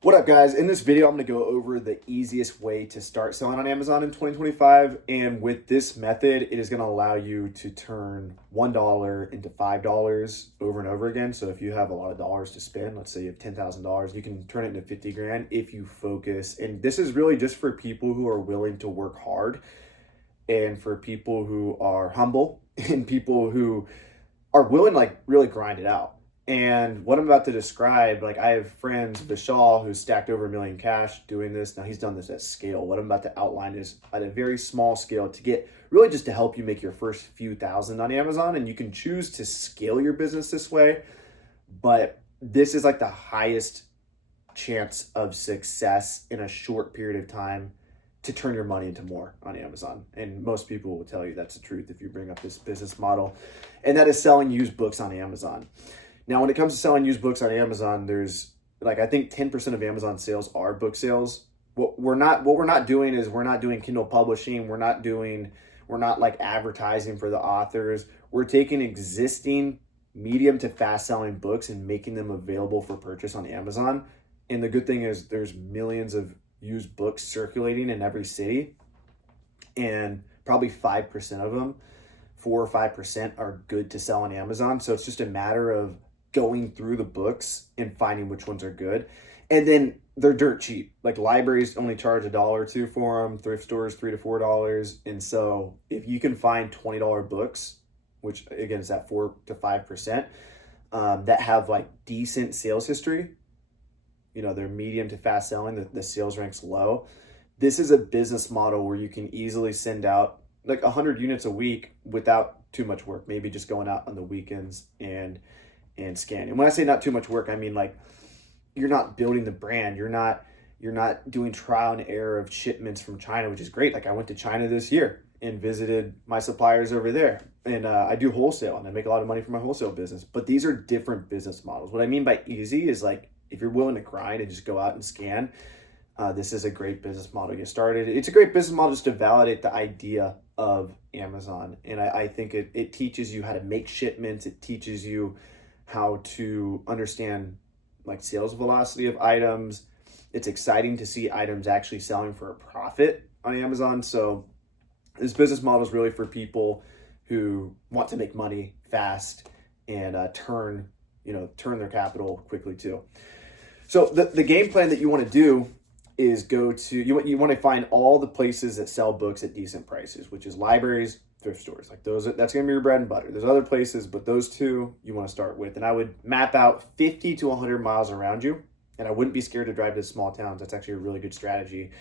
What up, guys? In this video, I'm going to go over the easiest way to start selling on Amazon in 2025. And with this method, it is going to allow you to turn $1 into $5 over and over again. So if you have a lot of dollars to spend, let's say you have $10,000, you can turn it into 50 grand if you focus. And this is really just for people who are willing to work hard and for people who are humble and people who are willing to really grind it out. And what I'm about to describe, I have friends, Vishal, who's stacked over $1 million cash doing this. Now he's done this at scale. What I'm about to outline is at a very small scale to get really just to help you make your first few thousand on Amazon. And you can choose to scale your business this way, but this is like the highest chance of success in a short period of time to turn your money into more on Amazon. And most people will tell you that's the truth if you bring up this business model. And that is selling used books on Amazon. Now, when it comes to selling used books on Amazon, there's I think 10% of Amazon sales are book sales. What we're not doing is we're not doing Kindle publishing. We're not advertising for the authors. We're taking existing medium to fast selling books and making them available for purchase on Amazon. And the good thing is there's millions of used books circulating in every city, and probably 5% of them, 4 or 5% are good to sell on Amazon. So it's just a matter of going through the books and finding which ones are good. And then they're dirt cheap. Like libraries only charge $1 or $2 for them, thrift stores $3 to $4. And so if you can find $20 books, which again is that 4 to 5%, that have decent sales history, they're medium to fast selling, the sales rank's low. This is a business model where you can easily send out 100 units a week without too much work, maybe just going out on the weekends and scanning. And when I say not too much work, I mean you're not building the brand. You're not doing trial and error of shipments from China, which is great. I went to China this year and visited my suppliers over there. And I do wholesale and I make a lot of money from my wholesale business. But these are different business models. What I mean by easy is if you're willing to grind and just go out and scan, this is a great business model to get started. It's a great business model just to validate the idea of Amazon. And I think it teaches you how to make shipments. It teaches you how to understand sales velocity of items. It's exciting to see items actually selling for a profit on Amazon. So this business model is really for people who want to make money fast and turn their capital quickly too. So the game plan that you want to do is you want to find all the places that sell books at decent prices, which is libraries, thrift stores. That's going to be your bread and butter. There's other places, but those two you want to start with. And I would map out 50 to 100 miles around you. And I wouldn't be scared to drive to small towns. That's actually a really good strategy.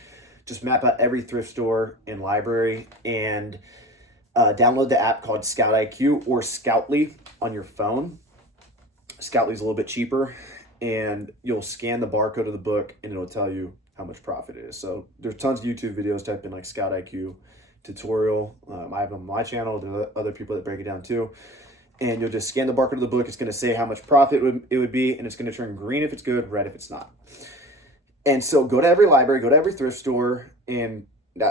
Just map out every thrift store and library and download the app called Scout IQ or Scoutly on your phone. Scoutly's a little bit cheaper, and you'll scan the barcode of the book and it'll tell you how much profit it is. So there's tons of YouTube videos. Type in Scout IQ tutorial. I have them on my channel. There's other people that break it down too. And you'll just scan the barcode of the book. It's going to say how much profit it would be, and it's going to turn green if it's good, red if it's not. And so go to every library, go to every thrift store, and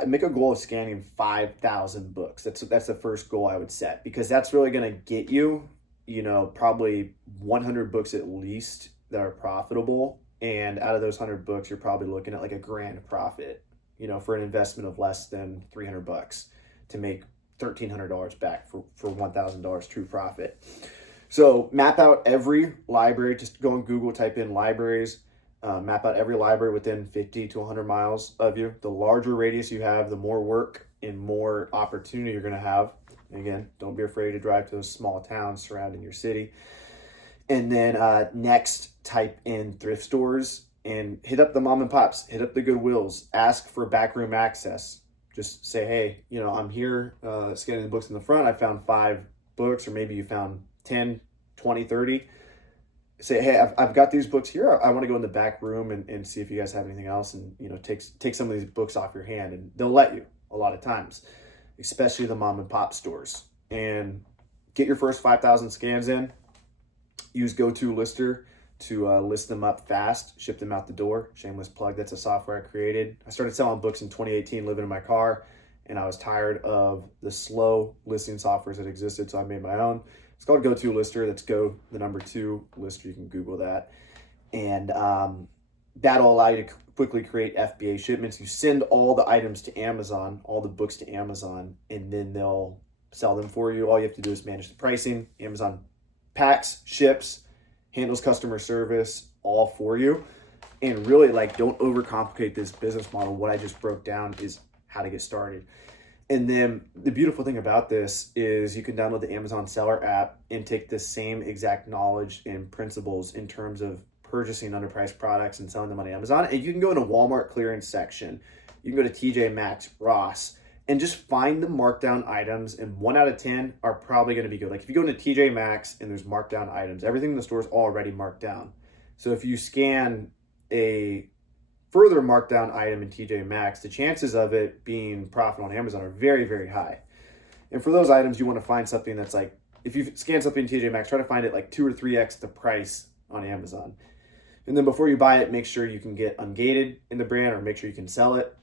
make a goal of scanning 5,000 books. That's the first goal I would set, because that's really going to get you, probably 100 books at least that are profitable. And out of those 100 books, you're probably looking at a grand profit, for an investment of less than $300 to make $1,300 back for $1,000 true profit. So map out every library. Just go on Google, type in libraries, map out every library within 50 to 100 miles of you. The larger radius you have, the more work and more opportunity you're going to have. And again, don't be afraid to drive to those small towns surrounding your city. And then next, type in thrift stores and hit up the mom and pops, hit up the Goodwills, ask for backroom access. Just say, hey, I'm here scanning the books in the front. I found 5 books, or maybe you found 10, 20, 30. Say, hey, I've got these books here. I want to go in the back room and see if you guys have anything else, and take some of these books off your hand. And they'll let you a lot of times, especially the mom and pop stores. And get your first 5,000 scans in. Use GoToLister to list them up fast, ship them out the door. Shameless plug, that's a software I created. I started selling books in 2018, living in my car, and I was tired of the slow listing softwares that existed, so I made my own. It's called GoToLister. That's Go, the number 2 Lister. You can Google that. And that'll allow you to quickly create FBA shipments. You send all the items to Amazon, all the books to Amazon, and then they'll sell them for you. All you have to do is manage the pricing. Amazon packs, ships, handles customer service, all for you. And really, like, don't overcomplicate this business model. What I just broke down is how to get started. And then the beautiful thing about this is you can download the Amazon Seller app and take the same exact knowledge and principles in terms of purchasing underpriced products and selling them on Amazon. And you can go in a Walmart clearance section. You can go to TJ Maxx, Ross, and just find the markdown items. And 1 out of 10 are probably going to be good. Like if you go into TJ Maxx and there's markdown items, everything in the store is already marked down. So if you scan a further markdown item in TJ Maxx, the chances of it being profitable on Amazon are very, very high. And for those items, you want to find something that's like, if you scan something in TJ Maxx, try to find it like 2 or 3x the price on Amazon. And then before you buy it, make sure you can get ungated in the brand or make sure you can sell it.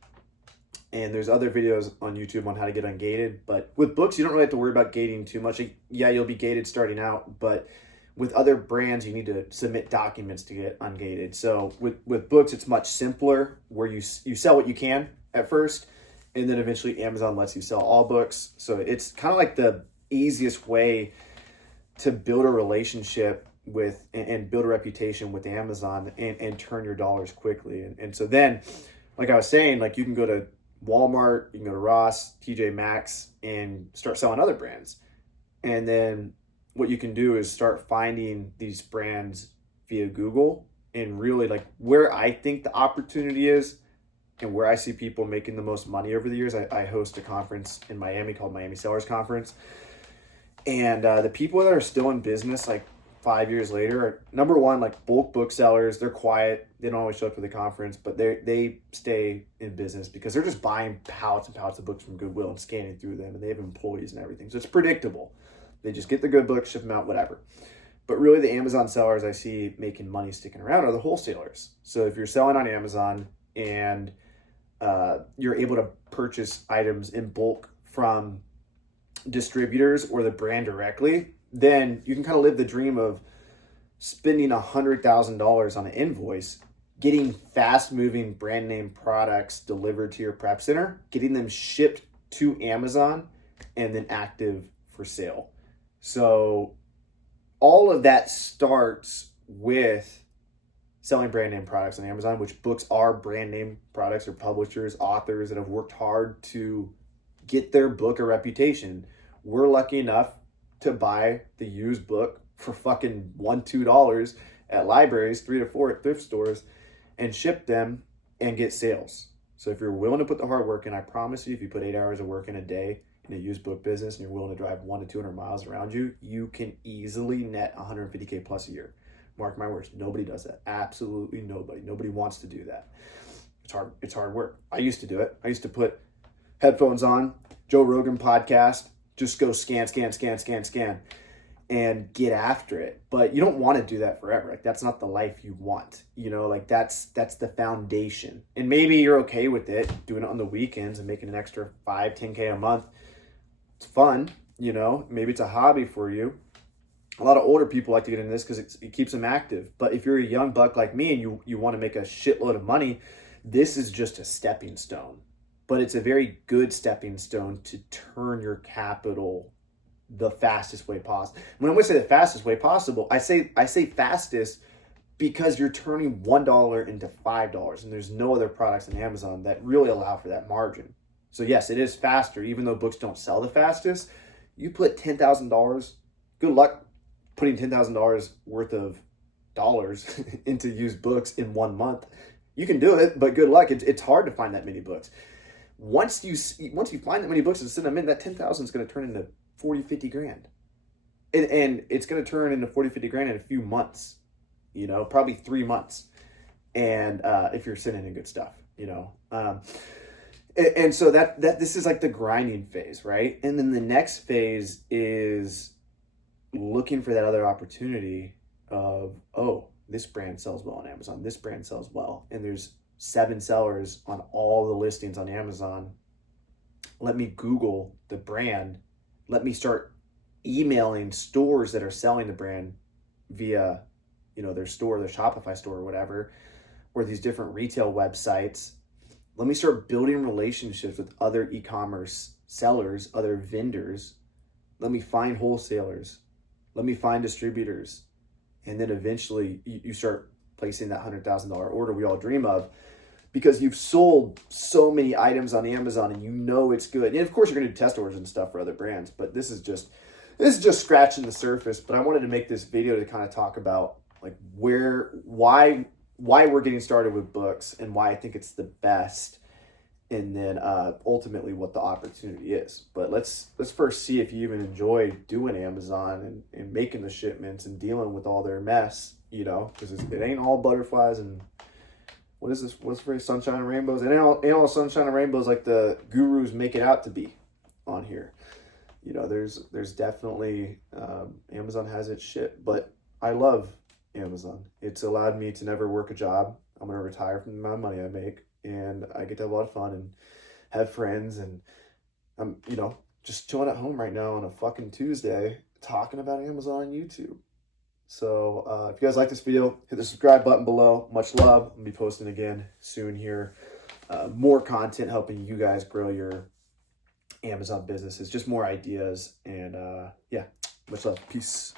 And there's other videos on YouTube on how to get ungated. But with books, you don't really have to worry about gating too much. Yeah, you'll be gated starting out, but with other brands, you need to submit documents to get ungated. So with books, it's much simpler where you sell what you can at first, and then eventually Amazon lets you sell all books. So it's kind of like the easiest way to build a relationship with and build a reputation with Amazon and turn your dollars quickly. And so then, like I was saying, like you can go to Walmart, you can go to Ross, TJ Maxx, and start selling other brands. And then what you can do is start finding these brands via Google and really like where I think the opportunity is and where I see people making the most money over the years. I host a conference in Miami called Miami Sellers Conference. And the people that are still in business like 5 years later are, number one, like bulk booksellers. They're quiet. They don't always show up for the conference, but they stay in business because they're just buying pallets and pallets of books from Goodwill and scanning through them, and they have employees and everything. So it's predictable. They just get the good books, ship them out, whatever. But really the Amazon sellers I see making money sticking around are the wholesalers. So if you're selling on Amazon and you're able to purchase items in bulk from distributors or the brand directly, then you can kind of live the dream of spending $100,000 on an invoice, getting fast-moving brand name products delivered to your prep center, getting them shipped to Amazon, and then active for sale. So all of that starts with selling brand name products on Amazon, which books are brand name products or publishers, authors that have worked hard to get their book a reputation. We're lucky enough to buy the used book for fucking $1-2 at libraries, 3 to 4 at thrift stores, and ship them and get sales. So if you're willing to put the hard work in, I promise you, if you put 8 hours of work in a day in a used book business and you're willing to drive 100 to 200 miles around you, you can easily net 150K plus a year. Mark my words, nobody does that. Absolutely nobody. Nobody wants to do that. It's hard work. I used to do it. I used to put headphones on, Joe Rogan podcast, just go scan, and get after it. But you don't want to do that forever. Like that's not the life you want. You know, like that's the foundation. And maybe you're okay with it, doing it on the weekends and making an extra 5-10K a month. It's fun, you know, maybe it's a hobby for you. A lot of older people like to get into this because it keeps them active. But if you're a young buck like me and you want to make a shitload of money, this is just a stepping stone. But it's a very good stepping stone to turn your capital the fastest way possible. When I'm going to say the fastest way possible, I say fastest because you're turning $1 into $5, and there's no other products on Amazon that really allow for that margin. So yes, it is faster, even though books don't sell the fastest. You put $10,000, good luck putting $10,000 worth of dollars into used books in 1 month. You can do it, but good luck. It's hard to find that many books. Once you find that many books and send them in, that 10,000 is going to turn into 40-50 grand. And it's going to turn into 40-50 grand in a few months, you know, probably 3 months. And if you're sending in good stuff, you know. And so that this is like the grinding phase, right? And then the next phase is looking for that other opportunity of, oh, this brand sells well on Amazon. This brand sells well. And there's 7 sellers on all the listings on Amazon. Let me Google the brand. Let me start emailing stores that are selling the brand via, you know, their store, their Shopify store or whatever. or these different retail websites. Let me start building relationships with other e-commerce sellers, other vendors. Let me find wholesalers. Let me find distributors. And then eventually you start placing that $100,000 order we all dream of, because you've sold so many items on Amazon and you know it's good. And of course you're going to do test orders and stuff for other brands, but this is just scratching the surface. But I wanted to make this video to kind of talk about like why we're getting started with books and why I think it's the best, and then ultimately what the opportunity is. But let's first see if you even enjoy doing Amazon and making the shipments and dealing with all their mess, you know, because it ain't all butterflies and what is this? What's the phrase? Sunshine and rainbows? It ain't all sunshine and rainbows like the gurus make it out to be on here. You know, there's definitely Amazon has its shit, but I love Amazon. It's allowed me to never work a job. I'm gonna retire from the amount of money I make, and I get to have a lot of fun and have friends, and I'm, you know, just chilling at home right now on a fucking Tuesday talking about Amazon on YouTube. So if you guys like this video, hit the subscribe button below. Much love. I'll be posting again soon here. More content helping you guys grow your Amazon businesses, just more ideas, and yeah, much love. Peace.